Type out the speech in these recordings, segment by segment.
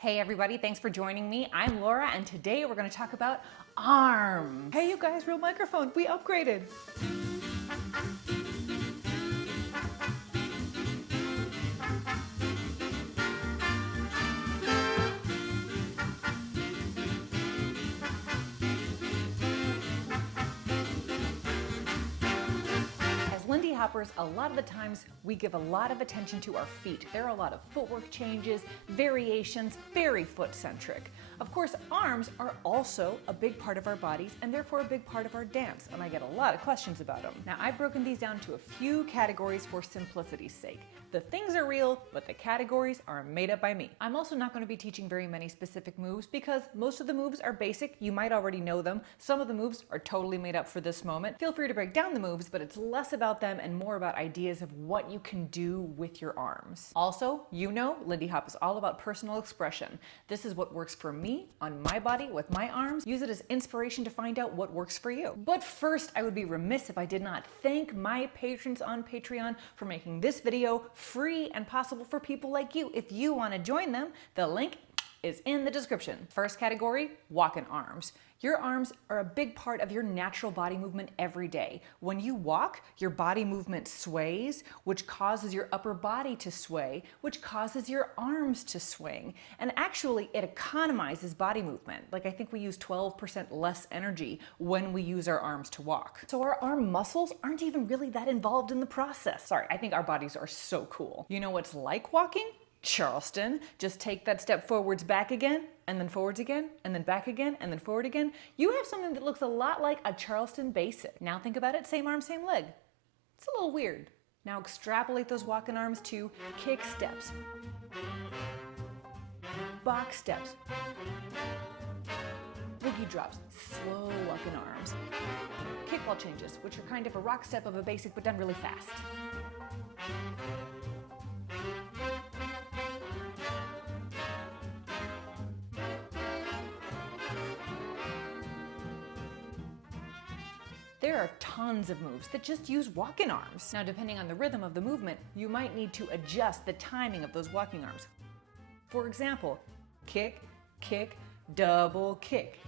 Hey everybody, thanks for joining me. I'm Laura and today we're going to talk about arms. Hey you guys, real microphone, we upgraded. Lindy Hoppers, a lot of the times we give a lot of attention to our feet. There are a lot of footwork changes, variations, very foot-centric. Of course, arms are also a big part of our bodies and therefore a big part of our dance, and I get a lot of questions about them. Now, I've broken these down to a few categories for simplicity's sake. The things are real, but the categories are made up by me. I'm also not going to be teaching very many specific moves because most of the moves are basic. You might already know them. Some of the moves are totally made up for this moment. Feel free to break down the moves, but it's less about them and more about ideas of what you can do with your arms. Also, you know, Lindy Hop is all about personal expression. This is what works for me on my body with my arms. Use it as inspiration to find out what works for you. But first, I would be remiss if I did not thank my patrons on Patreon for making this video free and possible for people like you. If you want to join them, the link is in the description. First category, walking arms. Your arms are a big part of your natural body movement every day. When you walk, your body movement sways, which causes your upper body to sway, which causes your arms to swing. And actually, it economizes body movement. Like, I think we use 12% less energy when we use our arms to walk. So our arm muscles aren't even really that involved in the process. Sorry, I think our bodies are so cool. You know what's like walking? Charleston. Just take that step forwards, back again, and then forwards again, and then back again, and then forward again. You have something that looks a lot like a Charleston basic. Now think about it, same arm, same leg. It's a little weird. Now extrapolate those walking arms to kick steps, box steps, boogie drops, slow walking arms, kickball changes, which are kind of a rock step of a basic but done really fast. There are tons of moves that just use walking arms. Now, depending on the rhythm of the movement, you might need to adjust the timing of those walking arms. For example, kick, kick, double kick.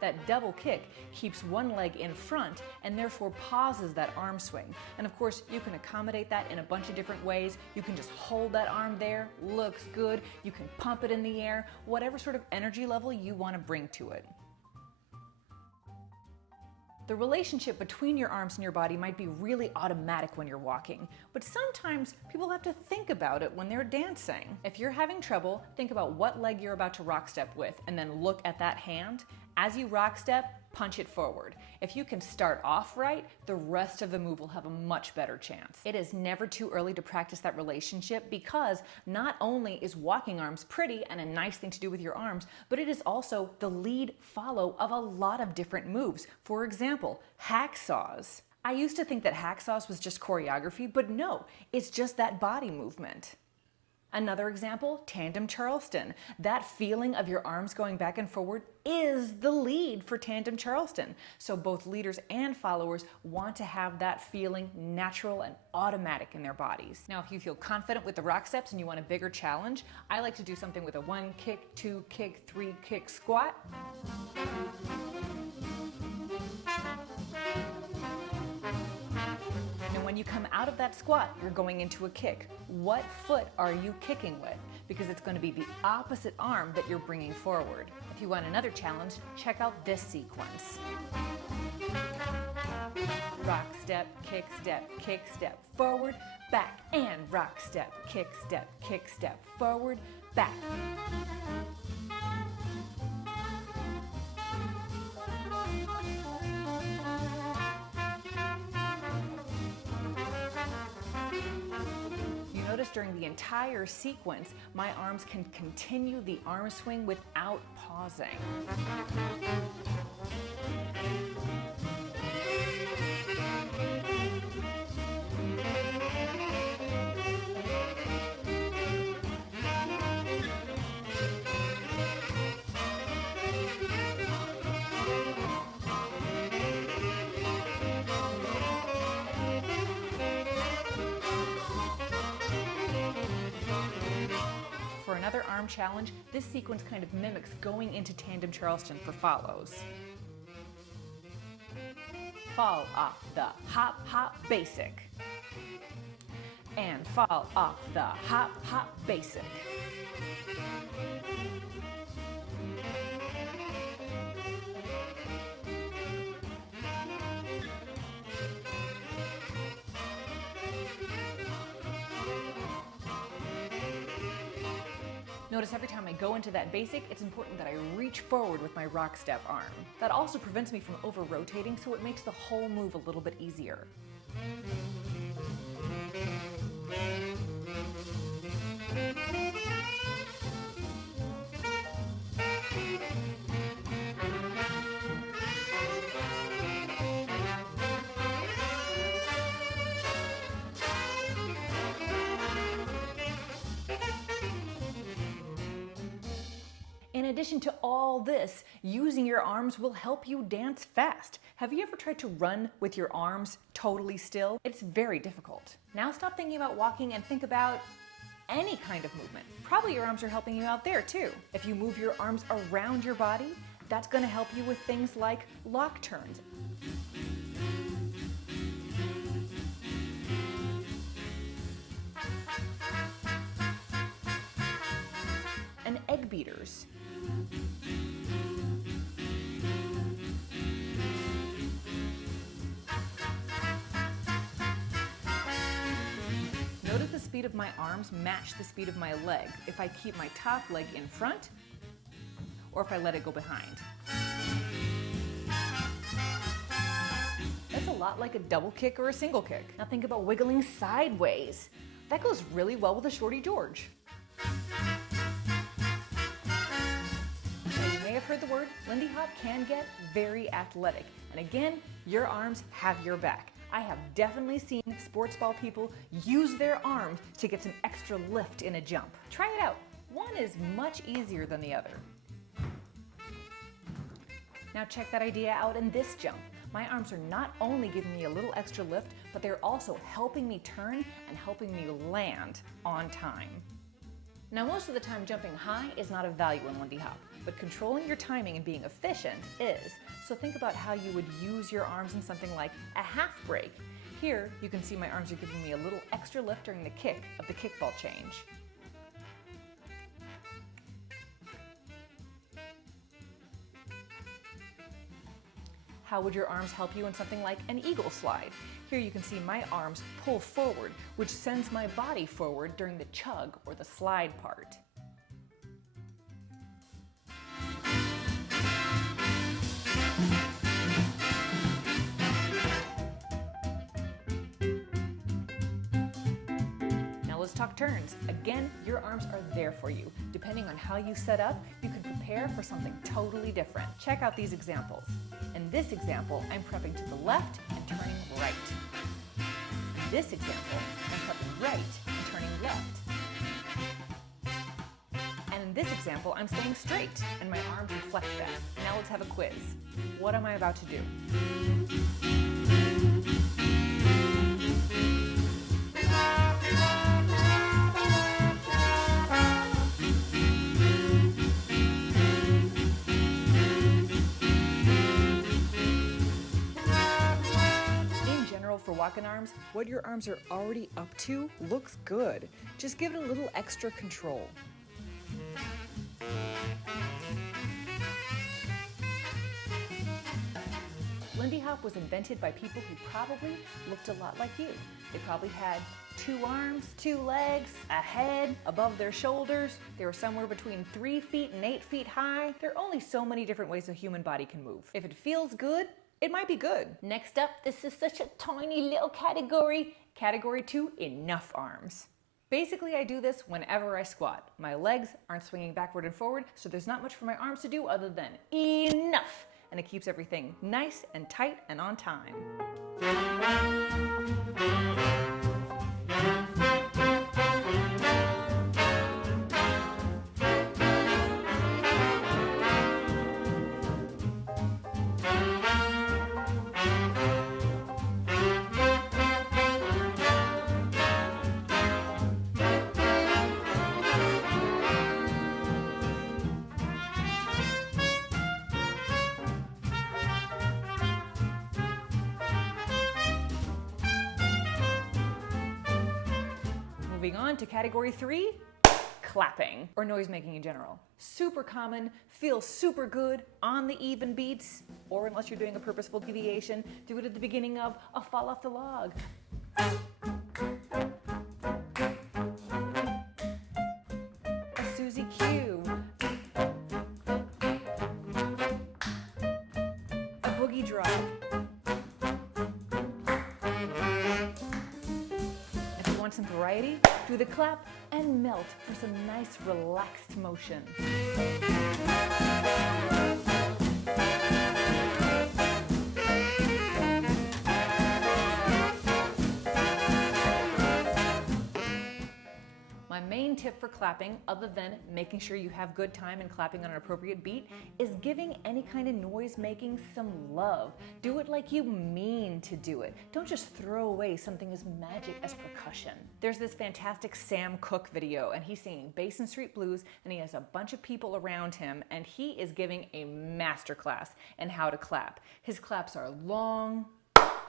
That double kick keeps one leg in front and therefore pauses that arm swing. And of course, you can accommodate that in a bunch of different ways. You can just hold that arm there, looks good. You can pump it in the air, whatever sort of energy level you want to bring to it. The relationship between your arms and your body might be really automatic when you're walking, but sometimes people have to think about it when they're dancing. If you're having trouble, think about what leg you're about to rock step with and then look at that hand. As you rock step, punch it forward. If you can start off right, the rest of the move will have a much better chance. It is never too early to practice that relationship because not only is walking arms pretty and a nice thing to do with your arms, but it is also the lead follow of a lot of different moves. For example, hacksaws. I used to think that hacksaws was just choreography, but no, it's just that body movement. Another example, tandem Charleston. That feeling of your arms going back and forward is the lead for tandem Charleston. So both leaders and followers want to have that feeling natural and automatic in their bodies. Now, if you feel confident with the rock steps and you want a bigger challenge, I like to do something with a 1 kick, 2 kick, 3 kick squat. When you come out of that squat, you're going into a kick. What foot are you kicking with? Because it's going to be the opposite arm that you're bringing forward. If you want another challenge, check out this sequence. Rock step, kick step, forward, back, and rock step, kick step, forward, back. Notice during the entire sequence, my arms can continue the arm swing without pausing. For another arm arm challenge, this sequence kind of mimics going into tandem Charleston for follows. Fall off the hop, hop, basic. And fall off the hop, hop, basic. Notice every time I go into that basic, it's important that I reach forward with my rock step arm. That also prevents me from over-rotating, so it makes the whole move a little bit easier. In addition to all this, using your arms will help you dance fast. Have you ever tried to run with your arms totally still? It's very difficult. Now stop thinking about walking and think about any kind of movement. Probably your arms are helping you out there too. If you move your arms around your body, that's going to help you with things like lock turns. And egg beaters. Notice the speed of my arms match the speed of my leg if I keep my top leg in front or if I let it go behind. That's a lot like a double kick or a single kick. Now think about wiggling sideways. That goes really well with a Shorty George. Now you may have heard the word, Lindy Hop can get very athletic. And again, your arms have your back. I have definitely seen sports ball people use their arms to get some extra lift in a jump. Try it out. One is much easier than the other. Now check that idea out in this jump. My arms are not only giving me a little extra lift, but they're also helping me turn and helping me land on time. Now most of the time jumping high is not of value in Lindy Hop, but controlling your timing and being efficient is. So think about how you would use your arms in something like a half break. Here you can see my arms are giving me a little extra lift during the kick of the kickball change. How would your arms help you in something like an eagle slide? Here you can see my arms pull forward, which sends my body forward during the chug or the slide part. Now let's talk turns. Again, your arms are there for you. Depending on how you set up, you can prepare for something totally different. Check out these examples. In this example, I'm prepping to the left and turning right. In this example, I'm prepping right and turning left. And in this example, I'm staying straight and my arms reflect that. Now let's have a quiz. What am I about to do? For Walkin arms, what your arms are already up to looks good. Just give it a little extra control. Lindy Hop was invented by people who probably looked a lot like you. They probably had 2 arms, 2 legs, a head above their shoulders. They were somewhere between 3 feet and 8 feet high. There are only so many different ways a human body can move. If it feels good, it might be good. Next up, this is such a tiny little category. Category 2, enough arms. Basically, I do this whenever I squat. My legs aren't swinging backward and forward, so there's not much for my arms to do other than enough. And it keeps everything nice and tight and on time. Moving on to category 3, clapping, or noise making in general. Super common, feels super good on the even beats, or unless you're doing a purposeful deviation, do it at the beginning of a fall off the log. A Susie Q. A boogie drop. If you want some variety, do the clap and melt for some nice relaxed motion. My main tip for clapping, other than making sure you have good time and clapping on an appropriate beat, is giving any kind of noise making some love. Do it like you mean to do it. Don't just throw away something as magic as percussion. There's this fantastic Sam Cooke video, and he's singing Basin Street Blues, and he has a bunch of people around him, and he is giving a masterclass in how to clap. His claps are long,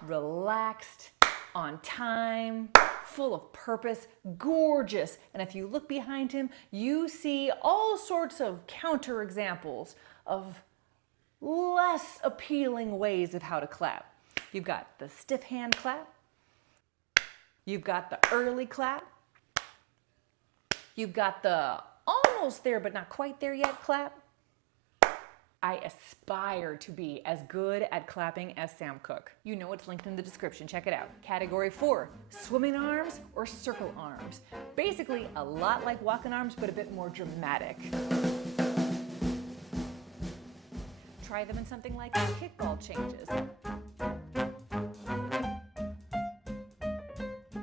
relaxed, on time, full of purpose, gorgeous. And if you look behind him, you see all sorts of counter examples of less appealing ways of how to clap. You've got the stiff hand clap. You've got the early clap. You've got the almost there but not quite there yet clap. I aspire to be as good at clapping as Sam Cooke. You know it's linked in the description, check it out. Category 4, swimming arms or circle arms. Basically a lot like walking arms, but a bit more dramatic. Try them in something like kickball changes.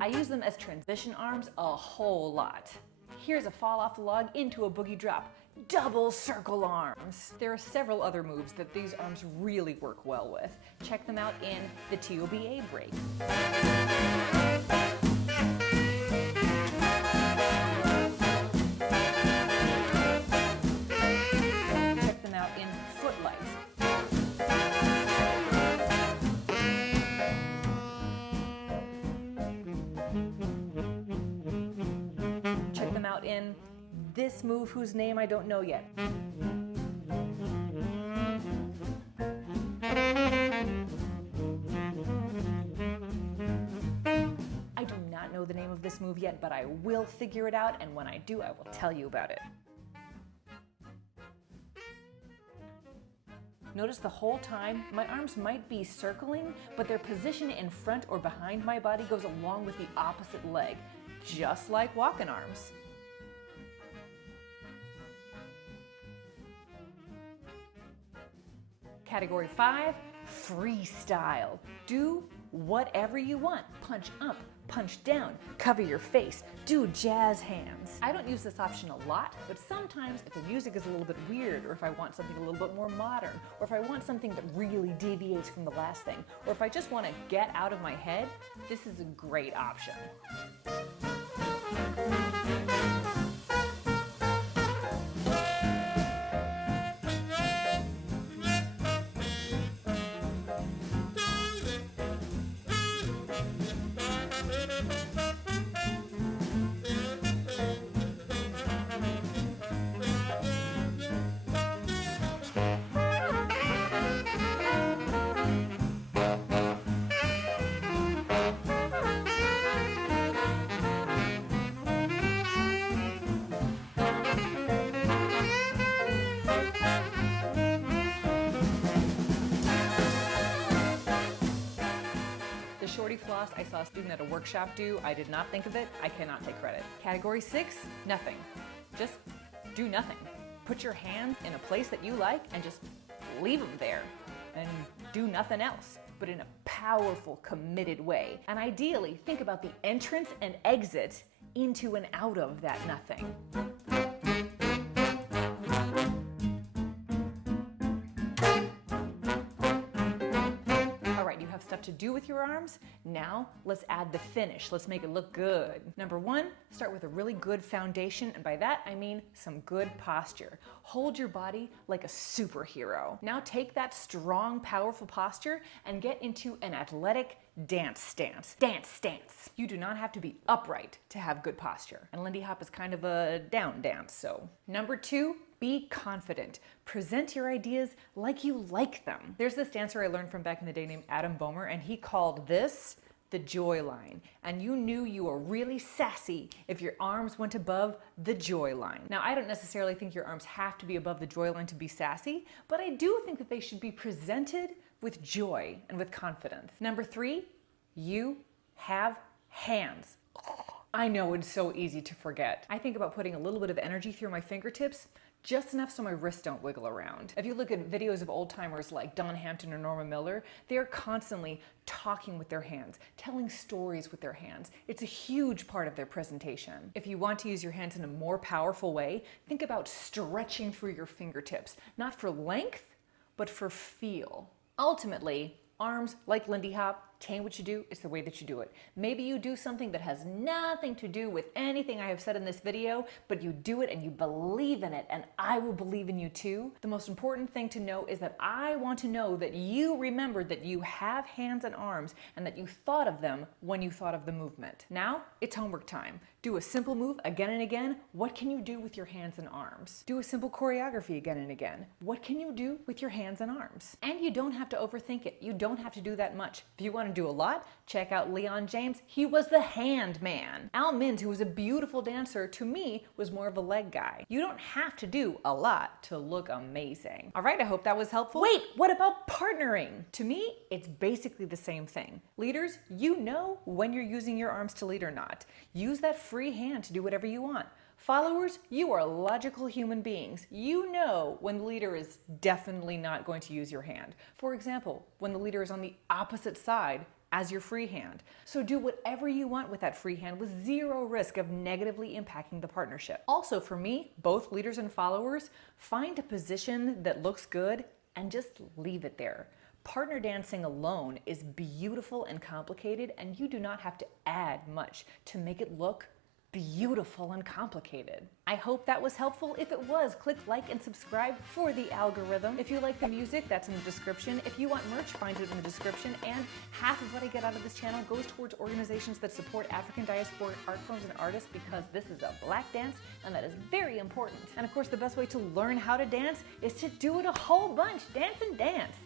I use them as transition arms a whole lot. Here's a fall off the log into a boogie drop. Double circle arms. There are several other moves that these arms really work well with. Check them out in the TOBA break. Check them out in footlights. Check them out in this move whose name I don't know yet. I do not know the name of this move yet, but I will figure it out, and when I do, I will tell you about it. Notice the whole time, my arms might be circling, but their position in front or behind my body goes along with the opposite leg, just like walking arms. Category 5, freestyle. Do whatever you want. Punch up, punch down, cover your face, do jazz hands. I don't use this option a lot, but sometimes if the music is a little bit weird, or if I want something a little bit more modern, or if I want something that really deviates from the last thing, or if I just want to get out of my head, this is a great option. Shorty floss I saw a student at a workshop do. I did not think of it. I cannot take credit. Category 6, nothing. Just do nothing. Put your hands in a place that you like and just leave them there and do nothing else, but in a powerful, committed way. And ideally, think about the entrance and exit into and out of that nothing. what to do with your arms? Now, let's add the finish. Let's make it look good. Number one, start with a really good foundation, and by that I mean some good posture. Hold your body like a superhero. Now take that strong, powerful posture and get into an athletic dance stance. Dance stance. You do not have to be upright to have good posture. And Lindy Hop is kind of a down dance, so. Number two, be confident. Present your ideas like you like them. There's this dancer I learned from back in the day named Adam Bomer, and he called this the joy line. And you knew you were really sassy if your arms went above the joy line. Now, I don't necessarily think your arms have to be above the joy line to be sassy, but I do think that they should be presented with joy and with confidence. Number three, you have hands. I know it's so easy to forget. I think about putting a little bit of energy through my fingertips, just enough so my wrists don't wiggle around. If you look at videos of old timers like Don Hampton or Norma Miller, they're constantly talking with their hands, telling stories with their hands. It's a huge part of their presentation. If you want to use your hands in a more powerful way, think about stretching through your fingertips, not for length, but for feel. Ultimately, arms, like Lindy Hop, ain't what you do, it's the way that you do it. Maybe you do something that has nothing to do with anything I have said in this video, but you do it and you believe in it, and I will believe in you too. The most important thing to know is that I want to know that you remembered that you have hands and arms and that you thought of them when you thought of the movement. Now, it's homework time. Do a simple move again and again. What can you do with your hands and arms? Do a simple choreography again and again. What can you do with your hands and arms? And you don't have to overthink it. You don't have to do that much. If you want to do a lot, check out Leon James. He was the hand man. Al Minns, who was a beautiful dancer, to me was more of a leg guy. You don't have to do a lot to look amazing. All right, I hope that was helpful. Wait, what about partnering? To me, it's basically the same thing. Leaders, you know when you're using your arms to lead or not. Use that free hand to do whatever you want. Followers, you are logical human beings. You know when the leader is definitely not going to use your hand. For example, when the leader is on the opposite side as your free hand. So do whatever you want with that free hand with zero risk of negatively impacting the partnership. Also for me, both leaders and followers, find a position that looks good and just leave it there. Partner dancing alone is beautiful and complicated, and you do not have to add much to make it look beautiful and complicated. I hope that was helpful. If it was, click like and subscribe for the algorithm. If you like the music, that's in the description. If you want merch, find it in the description. And half of what I get out of this channel goes towards organizations that support African diasporic art forms and artists, because this is a Black dance and that is very important. And of course, the best way to learn how to dance is to do it a whole bunch. Dance and dance.